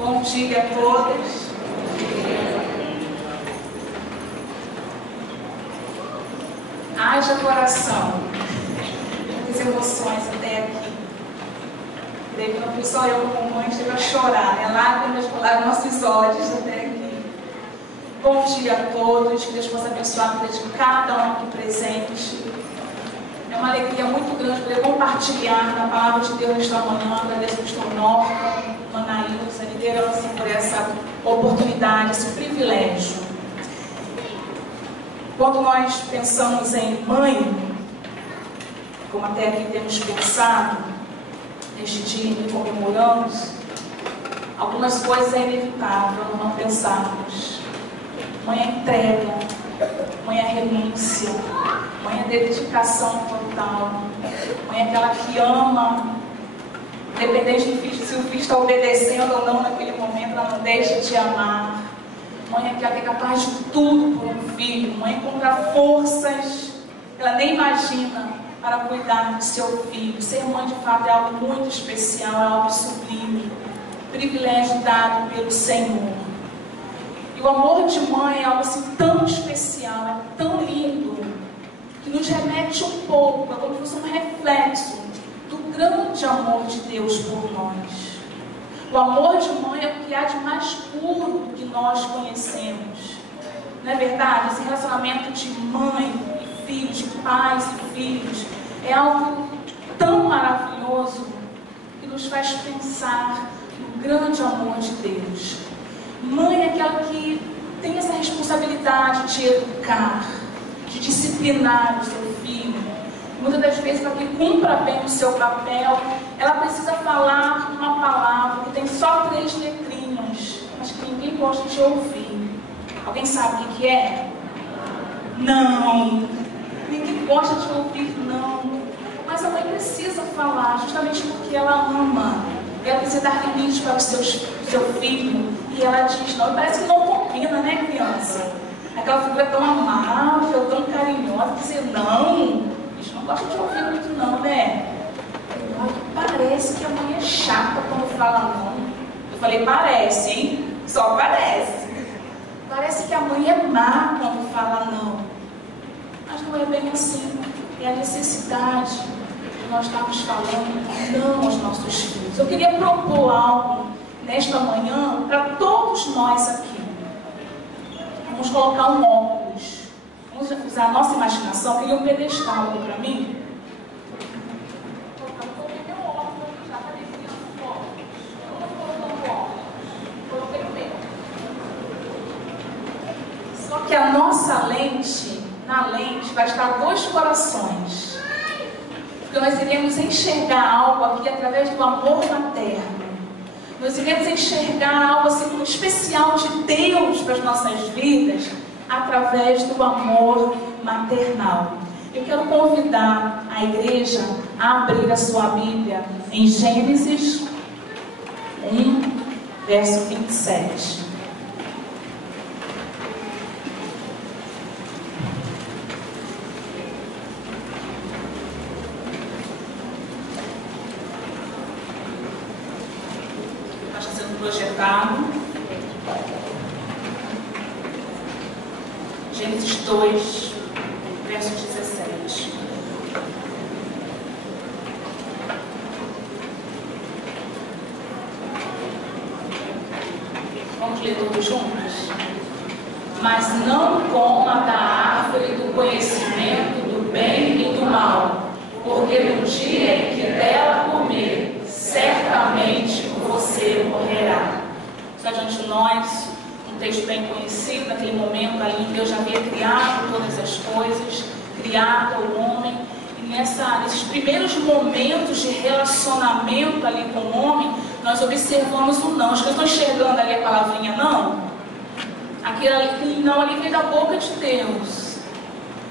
Bom dia a todos. Haja coração. Muitas emoções até aqui. Daí não fui só eu como mãe, chega a chorar, né? Lágrimas colaram nossos olhos até aqui. Bom dia a todos, que Deus possa abençoar a vida de cada um aqui presente. É uma alegria muito grande poder compartilhar a palavra de Deus nesta manhã. Agradeço ao pastor Norton, Manaílza, liderança por essa oportunidade, esse privilégio. Quando nós pensamos em mãe, como até aqui temos pensado, neste dia que comemoramos, algumas coisas é inevitável não pensarmos. Mãe é entrega, mãe é renúncia, mãe é dedicação total, mãe é aquela que ama, independente do se o filho está obedecendo ou não naquele momento, ela não deixa de amar. Mãe é aquela que é capaz de tudo por um filho, mãe encontra forças, ela nem imagina, para cuidar do seu filho. Ser mãe de fato é algo muito especial, é algo sublime, privilégio dado pelo Senhor. E o amor de mãe é algo assim tão especial, é tão lindo, que nos remete um pouco, é como se fosse um reflexo do grande amor de Deus por nós. O amor de mãe é o que há de mais puro que nós conhecemos. Não é verdade? Esse relacionamento de mãe e filho, de pais e filhos, é algo tão maravilhoso que nos faz pensar no grande amor de Deus. Mãe é aquela que tem essa responsabilidade de educar, de disciplinar o seu filho. Muitas das vezes, para que cumpra bem o seu papel, ela precisa falar uma palavra que tem só 3 letrinhas, mas que ninguém gosta de ouvir. Alguém sabe o que é? Não. Ninguém gosta de ouvir não. Mas a mãe precisa falar, justamente porque ela ama. Ela precisa dar limite para o seu filho. E ela diz não. E parece que não combina, né, criança? Aquela figura tão amável, tão carinhosa, dizer não. Eles não gostam de ouvir muito não, né? Parece que a mãe é chata quando fala não. Eu falei parece, hein? Só parece. Parece que a mãe é má quando fala não. Mas não é bem assim. É a necessidade de nós estarmos falando não aos nossos filhos. Eu queria propor algo nesta manhã para todos nós aqui. Vamos colocar um óculos. Vamos usar a nossa imaginação. Eu queria um pedestal aqui para mim. Coloquei meu óculos aqui já. Cadê o óculos? Eu não coloquei o óculos. Coloquei o meu. Só que a nossa lente, na lente, vai estar 2 corações. Porque nós iremos enxergar algo aqui através do amor materno. Nós iremos enxergar algo assim muito especial de Deus para as nossas vidas através do amor maternal. Eu quero convidar a igreja a abrir a sua Bíblia em Gênesis 1, verso 27. Projetado. Gênesis 2, verso 17. Vamos ler todos juntos? Mas não coma da árvore do conhecimento do bem e do mal, porque no dia em que dela comer, certamente você morrerá. Está diante de nós um texto bem conhecido, naquele momento ali em que Deus já havia criado todas as coisas, criado o homem, e nesses primeiros momentos de relacionamento ali com o homem, nós observamos o não. Acho que eu estou enxergando ali a palavrinha não. Aquele não ali veio da boca de Deus,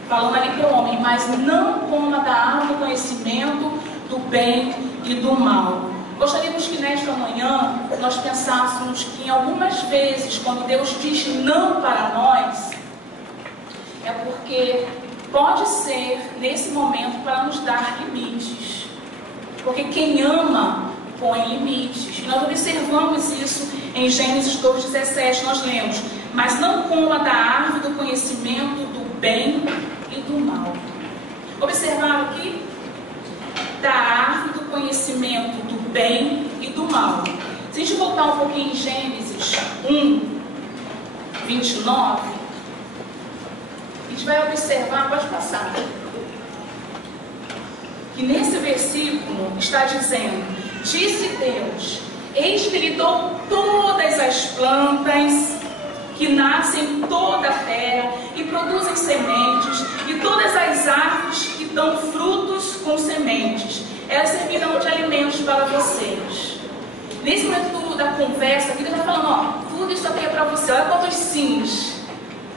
falando ali para o homem, mas não coma da árvore do conhecimento do bem e do mal. Gostaríamos que nesta manhã nós pensássemos que em algumas vezes, quando Deus diz não para nós, é porque pode ser nesse momento para nos dar limites. Porque quem ama põe limites. E nós observamos isso em Gênesis 2,17, nós lemos: mas não coma da árvore do conhecimento do bem e do mal. Observaram aqui? Da árvore do conhecimento do bem e do mal. Se a gente voltar um pouquinho em Gênesis 1, 29, a gente vai observar, pode passar, que nesse versículo está dizendo: disse Deus, eis que lhe dou todas as plantas que nascem em toda a terra e produzem sementes, e todas as árvores que dão frutos com sementes, elas servirão de alimentos para vocês. Nesse momento da conversa, aqui Deus está falando, ó, tudo isso aqui é para você. Olha quantos sims.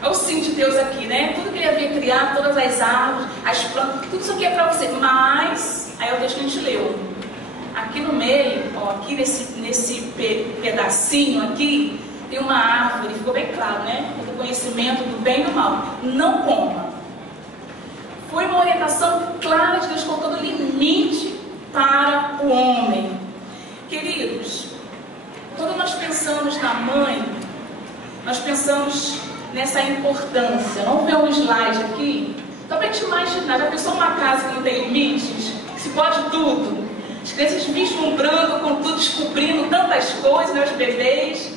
É o sim de Deus aqui, né? Tudo que ele havia criado, todas as árvores, as plantas, tudo isso aqui é para você. Mas, aí é o texto que a gente leu. Aqui no meio, ó, aqui nesse pedacinho aqui, tem uma árvore, ficou bem claro, né? Do conhecimento do bem e do mal. Não coma. Foi uma orientação clara de Deus, colocando limite para o homem. Queridos, quando nós pensamos na mãe, nós pensamos nessa importância. Vamos ver um slide aqui? Só para a gente imaginar, já pensou uma casa que não tem limites? Que se pode tudo? As crianças vislumbrando com tudo, descobrindo tantas coisas, né, os bebês.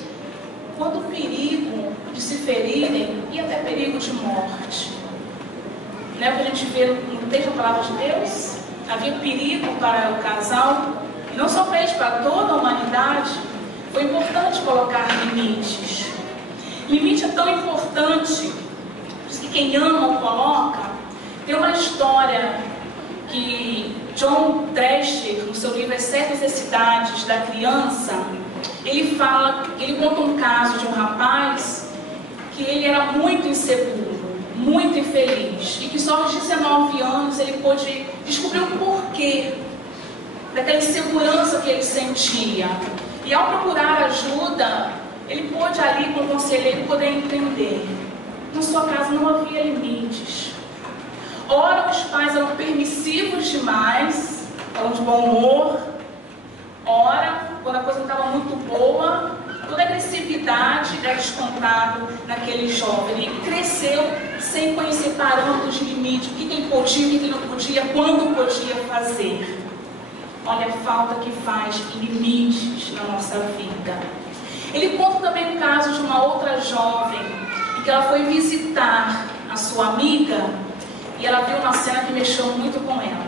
Quanto perigo de se ferirem e até perigo de morte. Não é o que a gente vê no texto da palavra de Deus? Havia perigo para o casal, e não só para eles, para toda a humanidade. Foi importante colocar limites. Limite é tão importante que quem ama coloca. Tem uma história que John Drescher, no seu livro As 7 Necessidades da Criança, ele conta um caso de um rapaz que ele era muito inseguro, muito infeliz, e que só aos 19 anos ele pôde descobrir o porquê daquela insegurança que ele sentia. E ao procurar ajuda, ele pôde ali com o conselheiro poder entender. Na sua casa não havia limites. Ora, os pais eram permissivos demais, eram de bom humor. Ora, quando a coisa não estava muito boa, toda a agressividade era descontado naquele jovem. Ele cresceu sem conhecer parâmetros de limite, o que ele podia, o que ele não podia, quando podia fazer. Olha a falta que faz limites na nossa vida. Ele conta também o caso de uma outra jovem, em que ela foi visitar a sua amiga, e ela viu uma cena que mexeu muito com ela.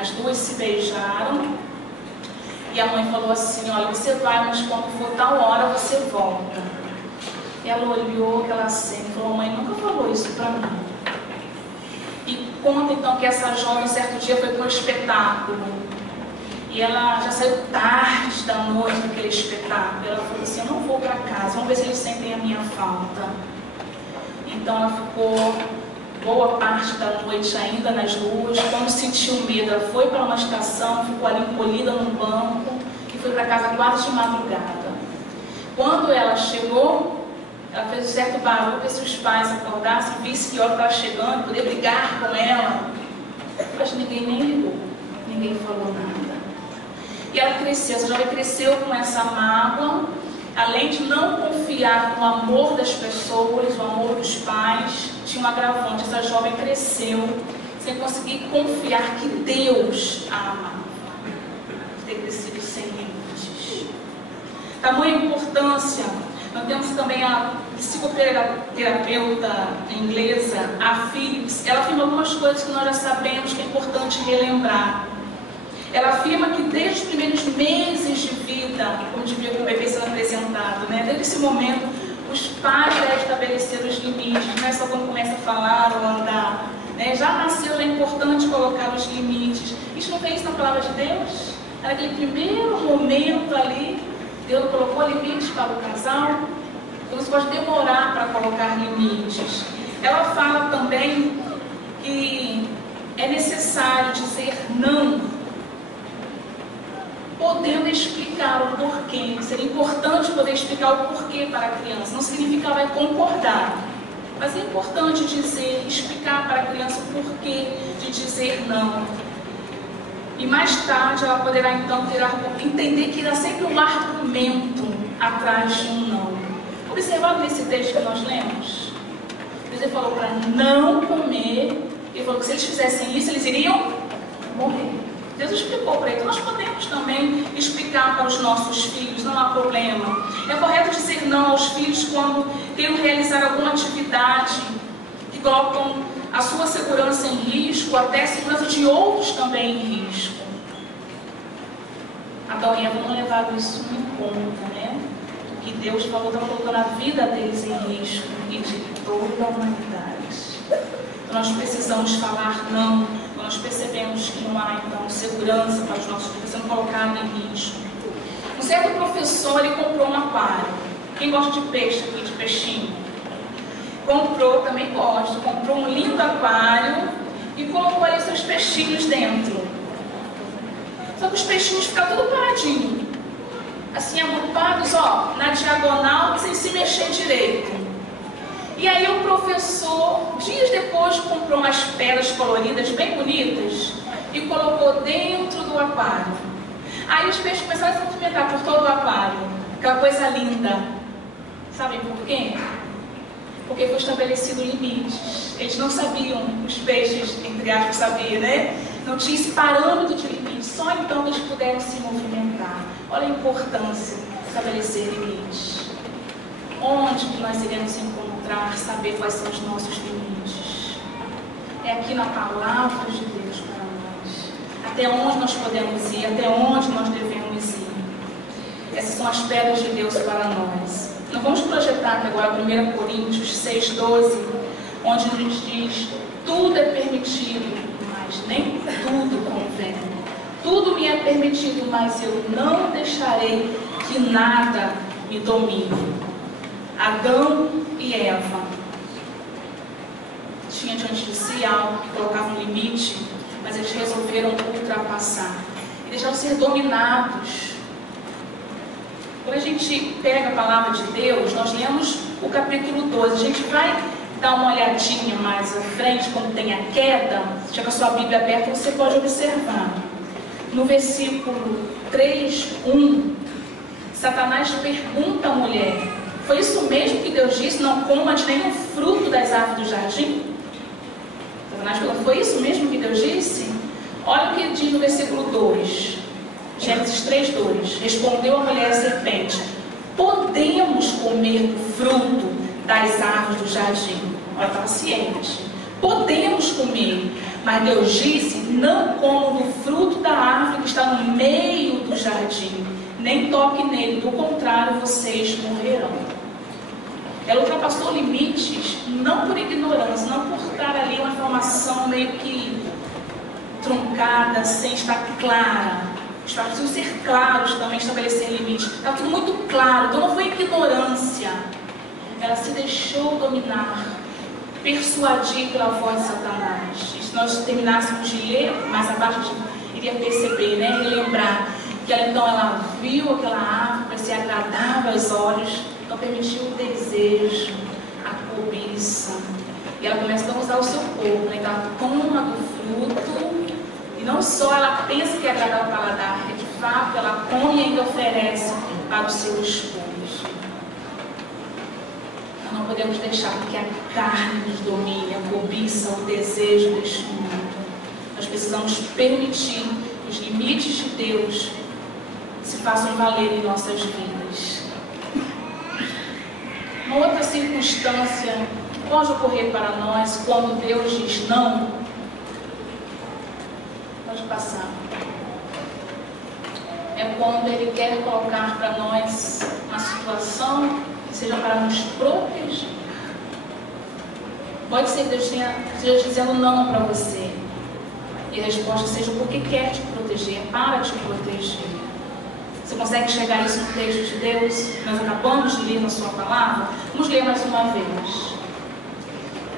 As duas se beijaram, e a mãe falou assim, olha, você vai, mas quando for tal hora você volta. Ela olhou aquela cena e falou, mãe nunca falou isso pra mim. E conta então que essa jovem certo dia foi para um espetáculo. E ela já saiu tarde da noite daquele espetáculo. Ela falou assim, eu não vou para casa, vamos ver se eles sentem a minha falta. Então ela ficou boa parte da noite ainda nas ruas. Quando sentiu medo, ela foi para uma estação, ficou ali encolhida num banco e foi para casa quase de madrugada. Quando ela chegou, ela fez um certo barulho, para ver se os pais acordassem, vissem que hora estava chegando, poder brigar com ela. Mas ninguém nem ligou, ninguém falou nada. E ela cresceu, essa jovem cresceu com essa mágoa, além de não confiar no amor das pessoas, no amor dos pais, tinha um agravante. Essa jovem cresceu sem conseguir confiar que Deus a amava, ter crescido sem limites. Tamanha importância, nós temos também a psicoterapeuta inglesa, a Phillips. Ela afirma algumas coisas que nós já sabemos que é importante relembrar. Ela afirma que desde os primeiros meses de vida, como devia com o bebê sendo apresentado, né? Desde esse momento, os pais devem estabelecer os limites, não é só quando começa a falar ou andar. Né? Já nasceu, já é importante colocar os limites. Isso não tem isso na palavra de Deus? Naquele primeiro momento ali, Deus colocou limites para o casal. Então você pode demorar para colocar limites. Ela fala também que é necessário dizer não, podendo explicar o porquê. Seria importante poder explicar o porquê para a criança. Não significa que ela vai concordar, mas é importante dizer, explicar para a criança o porquê de dizer não. E mais tarde ela poderá então entender que irá sempre um argumento atrás de um não. Observado nesse texto que nós lemos? Ele falou para não comer. Ele falou que se eles fizessem isso, eles iriam morrer. Deus explicou para ele. Nós podemos também explicar para os nossos filhos, não há problema. É correto dizer não aos filhos quando queiram realizar alguma atividade que colocam a sua segurança em risco, até a segurança de outros também em risco. Adão e Eva não levaram isso em conta, né? O que Deus falou estava colocando a vida deles em risco e de toda a humanidade. Então nós precisamos falar não, quando nós percebemos que não há então segurança para os nossos filhos sendo colocados em risco. Um certo professor, ele comprou um aquário. Quem gosta de peixe aqui, de peixinho? Comprou, também gosto, comprou um lindo aquário e colocou ali os seus peixinhos dentro. Só que os peixinhos ficaram tudo paradinho, assim agrupados, ó, na diagonal, sem se mexer direito. E aí o professor, dias depois, comprou umas pedras coloridas bem bonitas e colocou dentro do aquário. Aí os peixes começaram a se movimentar por todo o aquário, aquela coisa linda. Sabem por quê? Porque foi estabelecido limites. Eles não sabiam, os peixes, entre aspas, sabiam, né? Não tinha esse parâmetro de limite. Só então eles puderam se movimentar. Olha a importância de estabelecer limites. Onde que nós iremos encontrar, saber quais são os nossos limites? É aqui na palavra de Deus para nós. Até onde nós podemos ir, até onde nós devemos ir. Essas são as pedras de Deus para nós. Nós vamos projetar aqui agora 1 Coríntios 6,12, onde nos diz: tudo é permitido, mas nem tudo convém. Tudo me é permitido, mas eu não deixarei que nada me domine. Adão e Eva tinham diante de si algo que colocava um limite, mas eles resolveram ultrapassar. E deixaram ser dominados. Quando a gente pega a palavra de Deus, nós lemos o capítulo 12. A gente vai dar uma olhadinha mais à frente, quando tem a queda. Se tiver com a sua Bíblia aberta, você pode observar. No versículo 3:1, Satanás pergunta à mulher: foi isso mesmo que Deus disse? Não coma de nenhum fruto das árvores do jardim? Satanás pergunta: foi isso mesmo que Deus disse? Olha o que diz no versículo 2. Gênesis 3:2. Respondeu a mulher à serpente: podemos comer do fruto das árvores do jardim? Ela estava ciente. Podemos comer. Mas Deus disse: não comam do fruto da árvore que está no meio do jardim. Nem toque nele, do contrário, vocês morrerão. Ela ultrapassou limites, não por ignorância, não por estar ali uma informação meio que truncada, sem estar clara. Os pais precisam ser claros também, estabelecer limites. Estava tudo muito claro, então não foi ignorância. Ela se deixou dominar, persuadir pela voz de Satanás. E se nós terminássemos de ler, mais abaixo, a gente iria perceber, né? Lembrar que ela viu aquela árvore, parecia agradável aos olhos, então permitiu o desejo, a cobiça. E ela começa a usar o seu corpo, né? Então ela toma do fruto. E não só ela pensa que é agradável ao paladar, é de fato ela come e ainda oferece para os seus esposos. Nós não podemos deixar que a carne nos domine, a cobiça, o desejo deste mundo. Nós precisamos permitir que os limites de Deus se façam valer em nossas vidas. Uma outra circunstância pode ocorrer para nós quando Deus diz não. Pode passar. É quando Ele quer colocar para nós uma situação que seja para nos proteger. Pode ser que Deus esteja dizendo não para você. E a resposta seja porque quer te proteger, para te proteger. Você consegue enxergar isso no texto de Deus? Nós acabamos de ler na sua palavra. Vamos ler mais uma vez.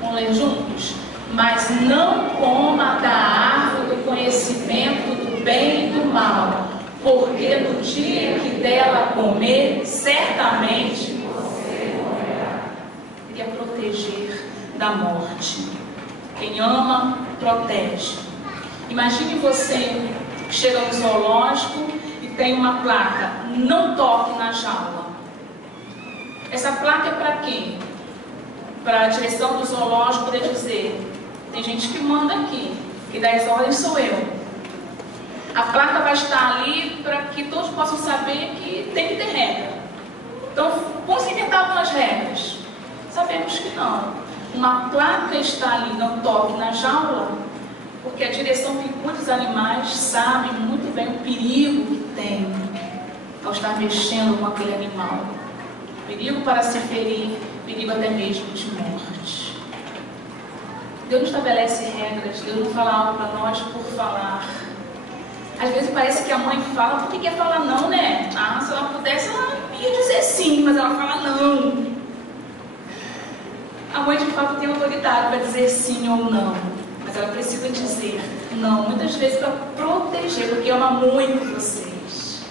Vamos ler juntos? Mas não coma da árvore do conhecimento do bem e do mal, porque no dia que dela comer, certamente você morrerá. Ele quer proteger da morte. Quem ama, protege. Imagine você chega no zoológico e tem uma placa: não toque na jaula. Essa placa é para quê? Para a direção do zoológico poder dizer: tem gente que manda aqui, e das ordens sou eu. A placa vai estar ali para que todos possam saber que tem que ter regra. Então, vamos inventar algumas regras. Sabemos que não. Uma placa está ali: não toque na jaula, porque a direção que cuida dos animais sabe muito bem o perigo que tem ao estar mexendo com aquele animal. Perigo para se ferir, perigo até mesmo de morte. Deus não estabelece regras, Deus não fala algo para nós por falar. Às vezes parece que a mãe fala porque quer falar não, né? Ah, se ela pudesse, ela ia dizer sim, mas ela fala não. A mãe de fato tem autoridade para dizer sim ou não, mas ela precisa dizer não, muitas vezes para proteger, porque ama muito vocês.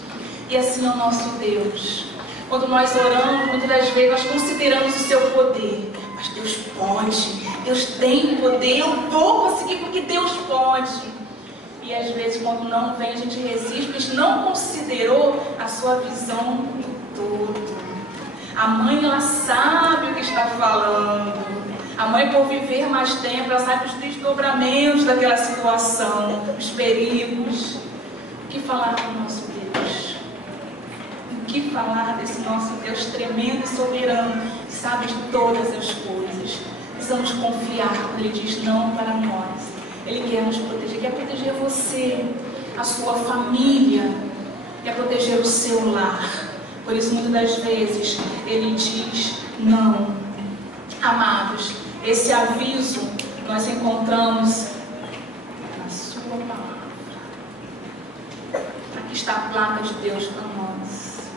E assim é o nosso Deus. Quando nós oramos, muitas das vezes nós consideramos o seu poder. Mas Deus pode, Deus tem poder, eu vou conseguir porque Deus pode. E às vezes quando não vem a gente resiste, mas não considerou a sua visão do todo. A mãe, ela sabe o que está falando. A mãe, por viver mais tempo, ela sabe os desdobramentos daquela situação, os perigos. O que falar do nosso Deus? O que falar desse nosso Deus tremendo e soberano, que sabe de todas as coisas? Precisamos confiar quando Ele diz não para nós. Ele quer nos proteger, quer proteger você, a sua família, quer proteger o seu lar. Por isso, muitas das vezes, Ele diz não. Amados, esse aviso nós encontramos na sua palavra. Aqui está a placa de Deus para nós,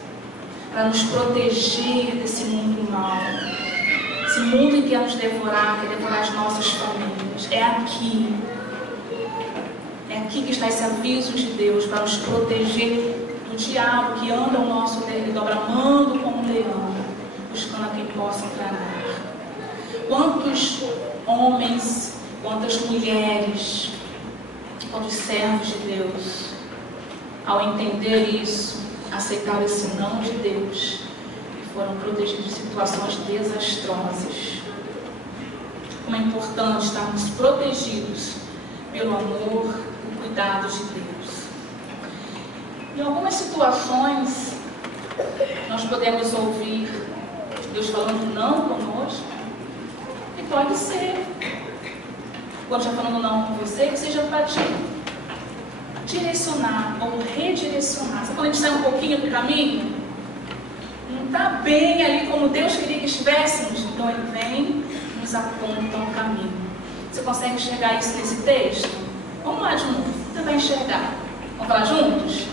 para nos proteger desse mundo mau, esse mundo que quer nos devorar, quer devorar as nossas famílias. É aqui que está esse aviso de Deus para nos proteger do diabo que anda ao nosso redor, bramando como um leão, buscando a quem possa tragar. Quantos homens, quantas mulheres, quantos servos de Deus, ao entender isso, aceitaram esse não de Deus e foram protegidos de situações desastrosas. Como é importante estarmos protegidos pelo amor e cuidado de Deus. Em algumas situações, nós podemos ouvir Deus falando não conosco, e pode ser, quando está falando não com você, que seja para te direcionar ou redirecionar. Sabe quando a gente sai um pouquinho do caminho? Não está bem ali como Deus queria que estivéssemos? Então Ele vem e nos aponta um caminho. Você consegue enxergar isso nesse texto? Vamos lá de novo, você vai enxergar. Vamos falar juntos?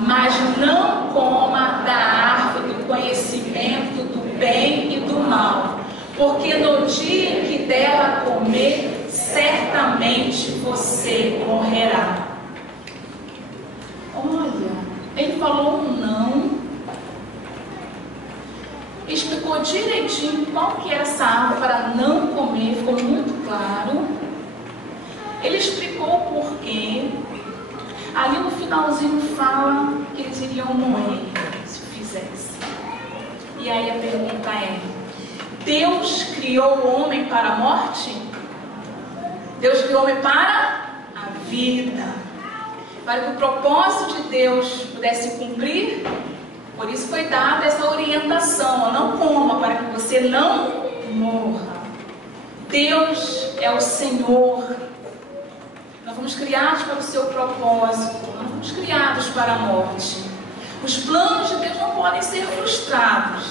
Mas não coma da árvore do conhecimento do bem e do mal, porque no dia que dela comer, certamente você morrerá. Olha, Ele falou um não, explicou direitinho qual que era essa árvore para não comer, ficou muito claro. Ele explicou o porquê. Ali no finalzinho fala que eles iriam morrer se fizesse. E aí a pergunta é: Deus criou o homem para a morte? Deus criou o homem para a vida, para que o propósito de Deus pudesse cumprir. Por isso foi dada essa orientação: não coma, para que você não morra. Deus é o Senhor. Nós fomos criados para o seu propósito, nós fomos criados para a morte. Os planos de Deus não podem ser frustrados.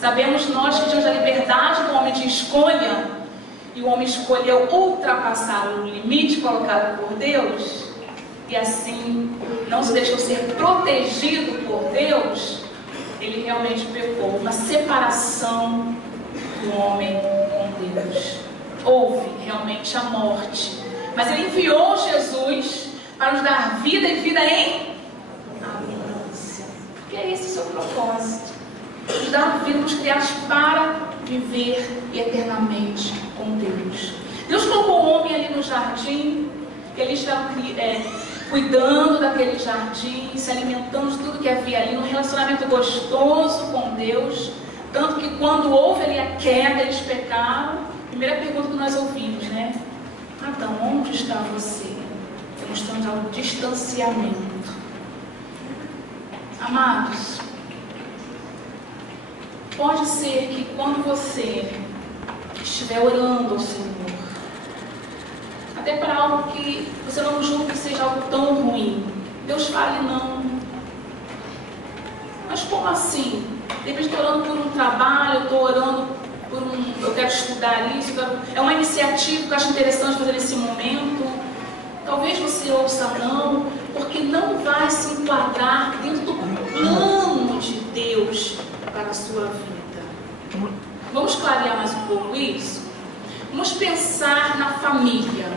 Sabemos nós que diante da liberdade do homem de escolha, e o homem escolheu ultrapassar o limite colocado por Deus, e assim não se deixou ser protegido por Deus, ele realmente pecou. Uma separação do homem com Deus. Houve realmente a morte. Mas Ele enviou Jesus para nos dar vida e vida em abundância. Porque é esse o seu propósito. Nos dar vida, nos criados para viver eternamente com Deus. Deus colocou o homem ali no jardim. Ele estava cuidando daquele jardim, se alimentando de tudo que havia ali, num relacionamento gostoso com Deus. Tanto que quando houve ali a queda, eles pecaram. Primeira pergunta que nós ouvimos, né? Adão, onde está você? Demonstrando já um distanciamento. Amados, pode ser que quando você estiver orando ao Senhor, até para algo que você não julga que seja algo tão ruim, Deus fale não. Mas como assim? De repente estou orando por um trabalho, eu estou orando por eu quero estudar isso, é uma iniciativa que eu acho interessante fazer nesse momento. Talvez você ouça não, porque não vai se enquadrar dentro do plano de Deus para a sua vida. Vamos clarear mais um pouco isso? Vamos pensar na família.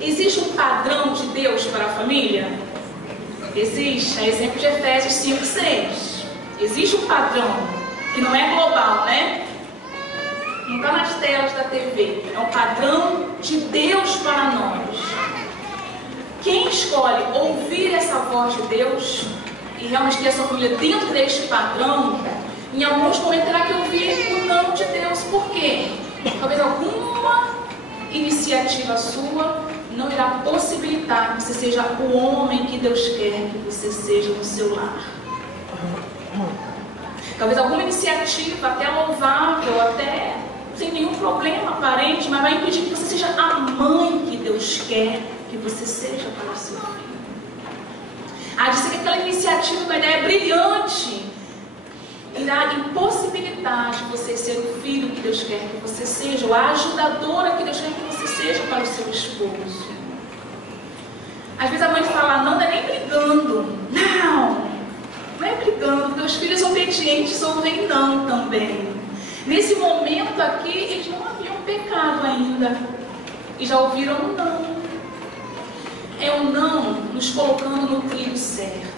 Existe um padrão de Deus para a família? Existe. É exemplo de Efésios 5:6. Existe um padrão, que não é global, né? Não está nas telas da TV. É um padrão de Deus para nós. Quem escolhe ouvir essa voz de Deus e realmente ter a sua família dentro deste padrão, em alguns momentos terá que ouvir o não de Deus. Por quê? Talvez alguma iniciativa sua não irá possibilitar que você seja o homem que Deus quer que você seja no seu lar. Talvez alguma iniciativa até louvável, até sem nenhum problema aparente, mas vai impedir que você seja a mãe que Deus quer que você seja para o seu filho. De ser que aquela iniciativa, uma ideia brilhante, irá impossibilitar de você ser o filho que Deus quer que você seja, ou a ajudadora que Deus quer que você seja para o seu esposo. Às vezes a mãe fala não é nem brigando. Não é brigando, porque os filhos obedientes ouvem não também. Nesse momento aqui, eles não haviam pecado ainda. E já ouviram um não. É o não nos colocando no trilho certo.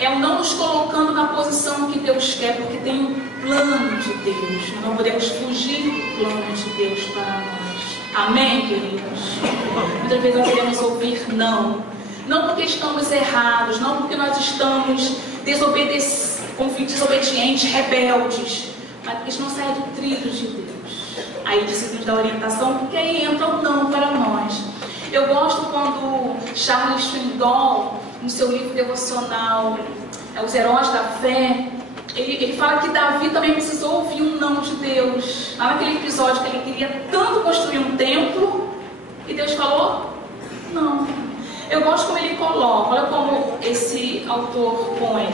É o não nos colocando na posição que Deus quer, porque tem um plano de Deus. Não podemos fugir do plano de Deus para nós. Amém, queridos? Muitas vezes nós queremos ouvir não. Não porque estamos errados, não porque nós estamos desobedientes, rebeldes, mas porque isso não sai do trilho de Deus. Aí precisamos da orientação, porque aí entra o não para nós. Eu gosto quando Charles Swindoll, no seu livro devocional, Os Heróis da Fé, ele fala que Davi também precisou ouvir um não de Deus. Lá naquele episódio que ele queria tanto construir um templo, e Deus falou, não. Eu gosto como ele coloca, olha como esse autor põe.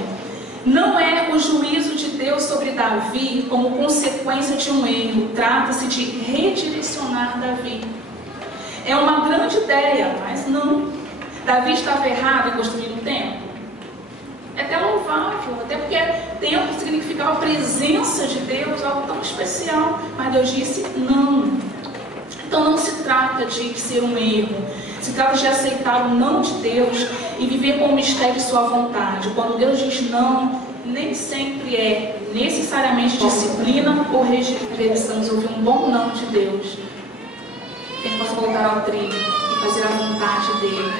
Não é o juízo de Deus sobre Davi como consequência de um erro. Trata-se de redirecionar Davi. É uma grande ideia, mas não. Davi estava errado em construir um templo? É até louvável, até porque templo significava a presença de Deus, algo tão especial. Mas Deus disse não. Então não se trata de ser um erro. Se trata de aceitar o não de Deus e viver com o mistério de sua vontade. Quando Deus diz não, nem sempre é necessariamente disciplina ou restrição. Precisamos ouvir um bom não de Deus, que a gente possa voltar ao trilho e fazer a vontade dele.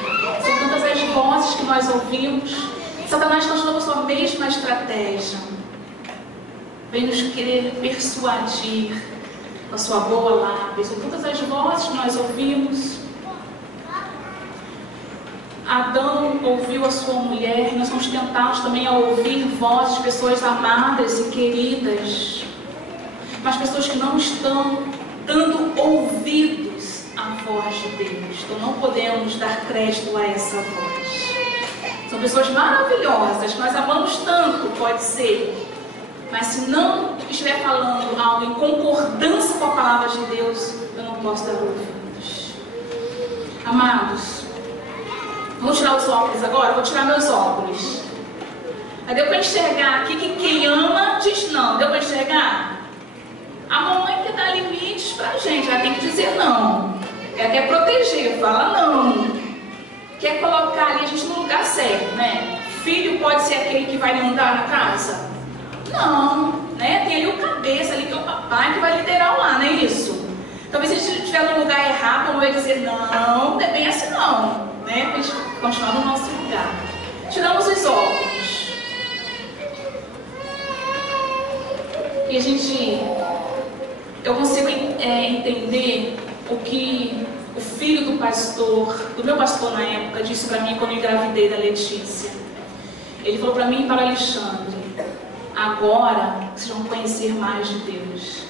São tantas as vozes que nós ouvimos. Satanás continua com a sua mesma estratégia. Vem nos querer persuadir com a sua boa lábia. São tantas as vozes que nós ouvimos. Adão ouviu a sua mulher, e nós somos tentados também a ouvir vozes de pessoas amadas e queridas, mas pessoas que não estão dando ouvidos à voz de Deus. Então não podemos dar crédito a essa voz. São pessoas maravilhosas, que nós amamos tanto, pode ser, mas se não estiver falando algo em concordância com a palavra de Deus, eu não posso dar ouvidos. Amados, vou tirar os óculos agora? Vou tirar meus óculos. Aí deu para enxergar aqui que quem ama diz não. Deu para enxergar? A mamãe quer dar limites para a gente. Ela tem que dizer não. Ela quer proteger, fala não. Quer colocar ali a gente no lugar certo, né? Filho pode ser aquele que vai mandar na casa? Não, né? Tem ali o cabeça ali, que é o papai que vai liderar lá, não é isso? Talvez se a gente estiver no lugar errado, a mamãe vai dizer não, não é bem assim não, né? continuar no nosso lugar. Tiramos os óculos. E eu consigo entender o que o filho do meu pastor na época, disse para mim quando eu engravidei da Letícia. Ele falou para mim e para Alexandre: agora vocês vão conhecer mais de Deus.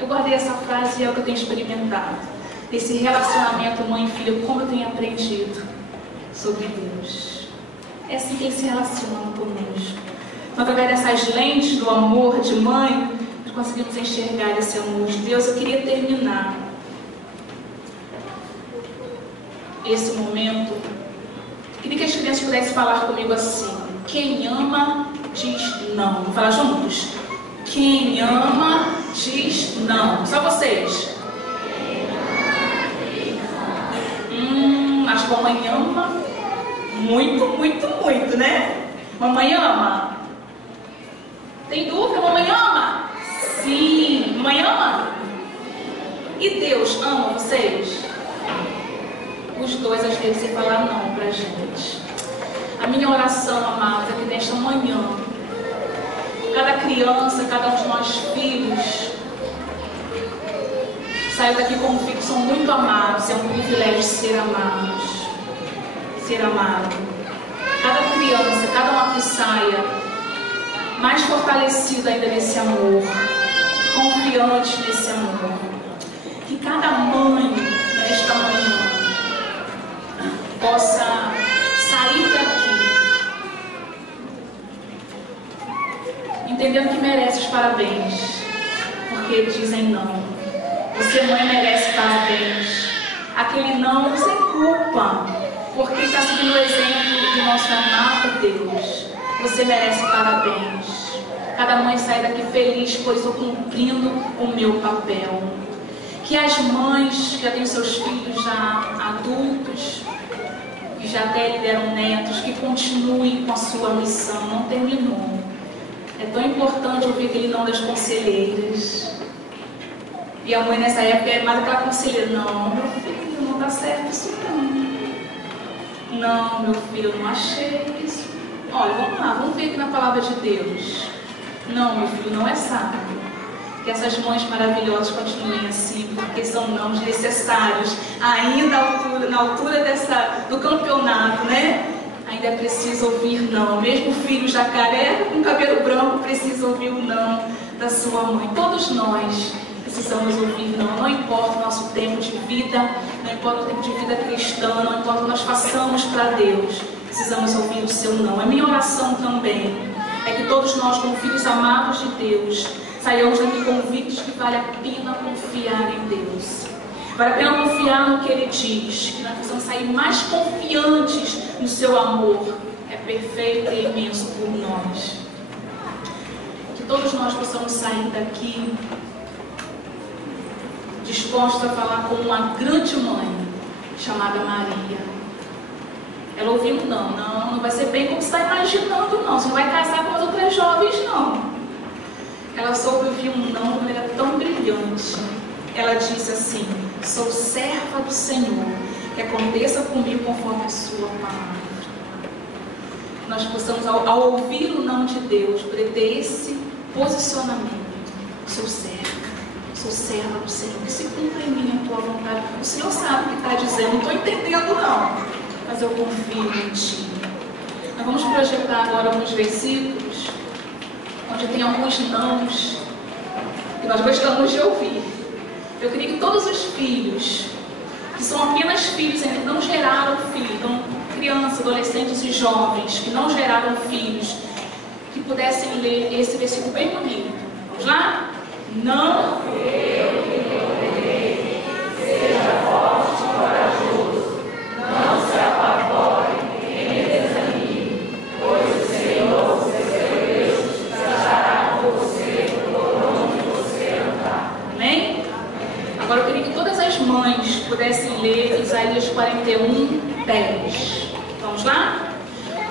Eu guardei essa frase e é o que eu tenho experimentado. Nesse relacionamento mãe e filha, como eu tenho aprendido sobre Deus. É assim que Ele se relaciona conosco. Então, através dessas lentes do amor de mãe, nós conseguimos enxergar esse amor de Deus. Eu queria terminar esse momento. Queria que as crianças pudessem falar comigo assim: quem ama, diz não. Vamos falar juntos? Quem ama, diz não. Só vocês. Acho que a mamãe ama muito, muito, muito, né? Mamãe ama? Tem dúvida? Mamãe ama? Sim. Mamãe ama? E Deus ama vocês? Os dois às vezes sem falar não pra gente. A minha oração, amados, é que nesta manhã, cada criança, cada um de nós filhos, saiu daqui como filhos, são muito amados. É um privilégio ser amados. Ser amado. Cada criança, cada uma que saia mais fortalecida ainda nesse amor, confiante nesse amor. Que cada mãe, nesta manhã, possa sair daqui entendendo que merece os parabéns, porque dizem não. Você, mãe, merece parabéns. Aquele não sem culpa, porque está seguindo o exemplo de nosso amado Deus. Você merece parabéns. Cada mãe sai daqui feliz, pois estou cumprindo o meu papel. Que as mães que já têm seus filhos já adultos, que já até lideram netos, que continuem com a sua missão, não terminou. É tão importante ouvir aquele não das conselheiras. E a mãe nessa época é mais aquela conselheira: não, meu filho, não dá certo isso não. Não, meu filho, eu não achei isso. Olha, vamos lá, vamos ver aqui na palavra de Deus. Não, meu filho, não é sábio. Que essas mães maravilhosas continuem assim, porque são nãos necessários. Ainda na altura do campeonato, né? Ainda é preciso ouvir não. Mesmo o filho jacaré com cabelo branco precisa ouvir o não da sua mãe. Todos nós precisamos ouvir não. Não importa o nosso tempo de vida, não importa o tempo de vida cristã, não importa o que nós façamos para Deus, precisamos ouvir o seu não. A minha oração também é que todos nós, como filhos amados de Deus, saiamos daqui convictos que vale a pena confiar em Deus. Vale a pena confiar no que Ele diz, que nós precisamos sair mais confiantes no seu amor. É perfeito e imenso por nós. Que todos nós possamos sair daqui dispostos a falar com uma grande mãe chamada Maria. Ela ouviu um não vai ser bem como você está imaginando não, você não vai casar com as outras jovens não. Ela soube ouvir um não de maneira tão brilhante. Ela disse assim: sou serva do Senhor, que aconteça comigo conforme a sua palavra. Nós possamos, ao ouvir o não de Deus, ter esse posicionamento: sou serva do Senhor, que se cumpra em mim a tua vontade. O Senhor sabe o que está dizendo, não estou entendendo não, mas eu confio em ti. Nós vamos projetar agora alguns versículos onde tem alguns nãos que nós gostamos de ouvir. Eu queria que todos os filhos, que são apenas filhos, ainda que não geraram filhos, então crianças, adolescentes e jovens que não geraram filhos, que pudessem ler esse versículo bem bonito. Vamos lá? Não seja forte e corajoso, não se apavore, nem desanime, pois o Senhor, seu Deus, estará com você por onde você andar. Amém? Agora eu queria que todas as mães pudessem ler Isaías 41, 10. Vamos lá?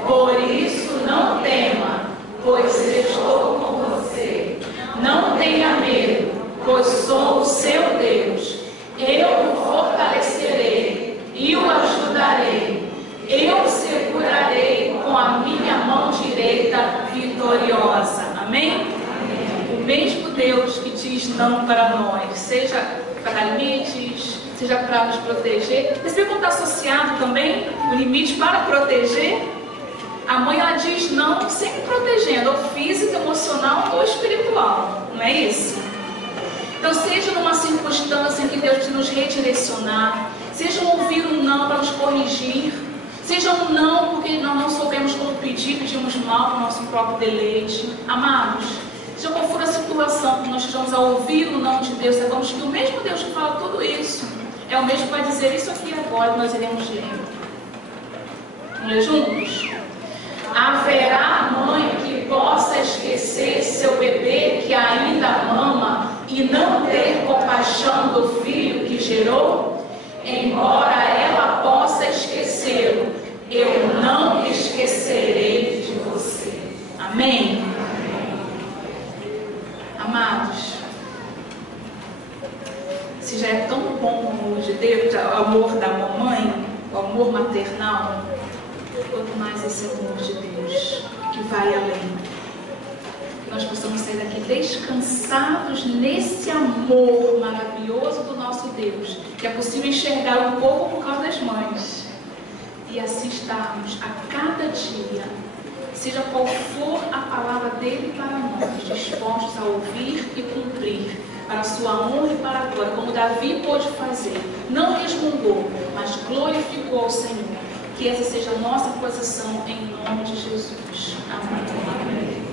Por isso não tema, pois eu estou com você. Não tenha medo, pois sou o seu Deus. Eu o fortalecerei e o ajudarei. Eu mesmo Deus que diz não para nós, seja para dar limites, seja para nos proteger. Você vê como está associado também o limite para proteger? A mãe, ela diz não, sempre protegendo, ou física, emocional ou espiritual, não é isso? Então, seja numa circunstância em que Deus precisa nos redirecionar, seja um ouvir um não para nos corrigir, seja um não porque nós não soubemos como pedir, pedimos mal para o nosso próprio deleite. Amados, seja qual for a situação que nós estejamos a ouvir o não de Deus, sabemos que o mesmo Deus que fala tudo isso, é o mesmo que vai dizer isso aqui agora, nós iremos ler. Vamos ler juntos? Haverá mãe que possa esquecer seu bebê que ainda mama e não ter compaixão do filho que gerou? Embora ela possa esquecê-lo, eu não esquecerei de você. Amém? Amados, se já é tão bom o amor de Deus, o amor da mamãe, o amor maternal, quanto mais esse amor de Deus, que vai além. Que nós possamos sair daqui descansados nesse amor maravilhoso do nosso Deus, que é possível enxergar um pouco por causa das mães, e assim estarmos a cada dia, seja qual for a palavra dele para nós, dispostos a ouvir e cumprir, para a sua honra e para a glória, como Davi pôde fazer. Não resmungou, mas glorificou ao Senhor. Que essa seja a nossa posição em nome de Jesus. Amém.